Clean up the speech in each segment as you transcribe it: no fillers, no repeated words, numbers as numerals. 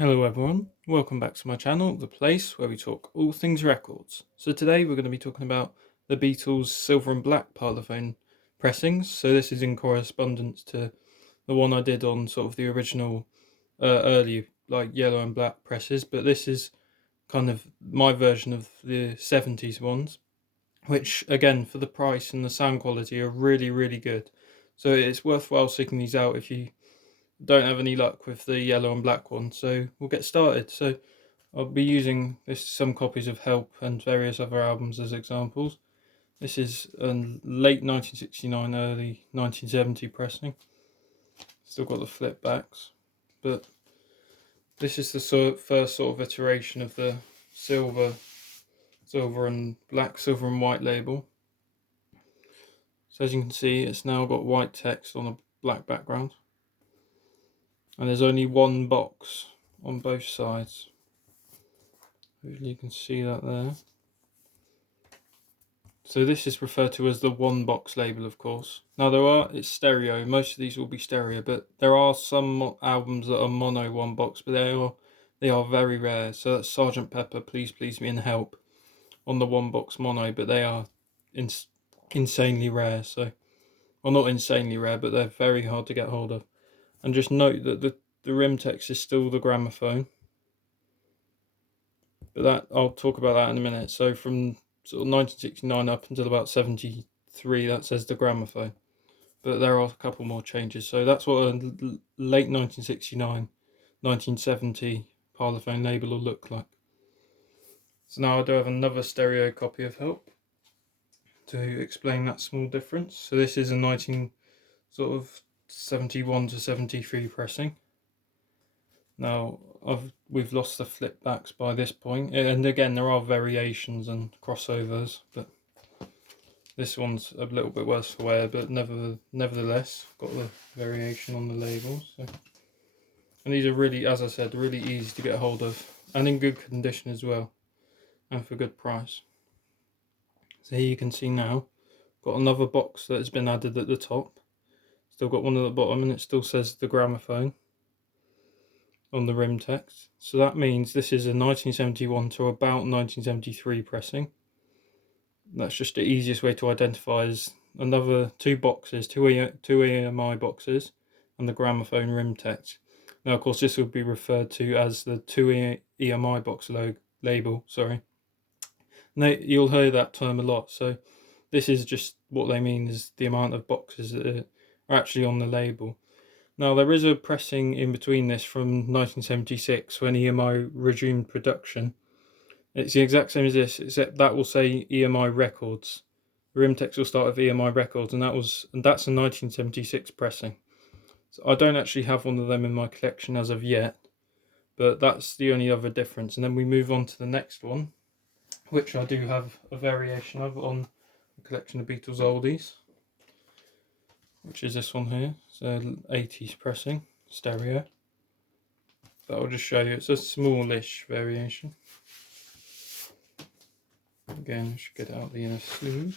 Hello everyone, welcome back to my channel, the place where we talk all things records. So today we're going to be talking about the Beatles silver and black Parlophone pressings. So this is in correspondence to the one I did on sort of the original early like yellow and black presses, but this is kind of my version of the 70s ones, which again for the price and the sound quality are really good. So it's worthwhile seeking these out if you don't have any luck with the yellow and black one. So we'll get started. So I'll be using some copies of Help and various other albums as examples. This is a late 1969, early 1970 pressing. Still got the flip backs, but this is the first sort of iteration of the silver and black, silver and white label. So as you can see, it's now got white text on a black background, and there's only one box on both sides. Hopefully you can see that there. So this is referred to as the one box label, of course. Now it's stereo, most of these will be stereo, but there are some albums that are mono one box, but they are very rare. So that's Sergeant Pepper, Please Please Me and Help on the one box mono, but they are insanely rare. So, well, not insanely rare, but they're very hard to get hold of. And just note that the rim text is still the gramophone, but that I'll talk about that in a minute. So from sort of 1969 up until about 73, that says the gramophone, but there are a couple more changes. So that's what a late 1969, 1970 Parlophone label will look like. So now I do have another stereo copy of Help to explain that small difference. So this is a 1971 to 73 pressing. Now we've lost the flip backs by this point, and again there are variations and crossovers, but this one's a little bit worse for wear, but nevertheless got the variation on the labels. So. And these are really, as I said, really easy to get hold of and in good condition as well, and for a good price. So here you can see now got another box that has been added at the top, still got one at the bottom, and it still says the gramophone on the rim text. So that means this is a 1971 to about 1973 pressing. That's just the easiest way to identify as another two boxes, two EMI boxes, and the gramophone rim text. Now of course this would be referred to as the two EMI box label, sorry. Now you'll hear that term a lot, so this is just what they mean is the amount of boxes that are actually on the label. Now there is a pressing in between this from 1976 when EMI resumed production. It's the exact same as this, except that will say EMI Records. The rim text will start with EMI Records, and that's a 1976 pressing. So I don't actually have one of them in my collection as of yet, but that's the only other difference. And then we move on to the next one, which I do have a variation of on the collection of Beatles oldies, which is this one here. So 80s pressing, stereo. But I'll just show you, it's a smallish variation. Again, I should get out the inner sleeve.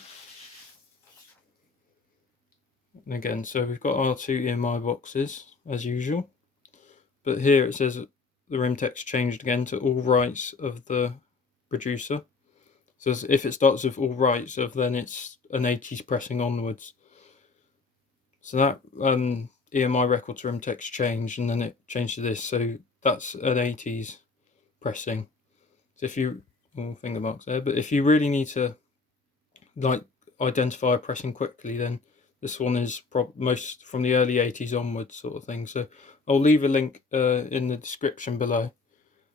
And again, so we've got our two EMI boxes as usual, but here it says the rim text changed again to all rights of the producer. So if it starts with all rights of, then it's an 80s pressing onwards. So that EMI Records rim text changed, and then it changed to this. So that's an 80s pressing. So if you, finger marks there, but if you really need to like identify a pressing quickly, then this one is most from the early 80s onwards sort of thing. So I'll leave a link in the description below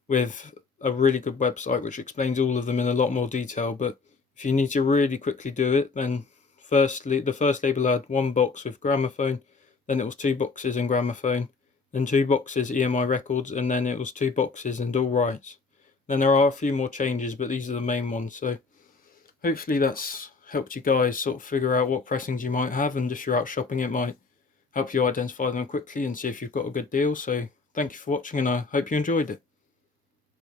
with a really good website which explains all of them in a lot more detail. But if you need to really quickly do it, then the first label had one box with gramophone, then it was two boxes and gramophone, then two boxes EMI Records, and then it was two boxes and all rights. Then there are a few more changes, but these are the main ones. So hopefully that's helped you guys sort of figure out what pressings you might have, and if you're out shopping it might help you identify them quickly and see if you've got a good deal. So thank you for watching, and I hope you enjoyed it.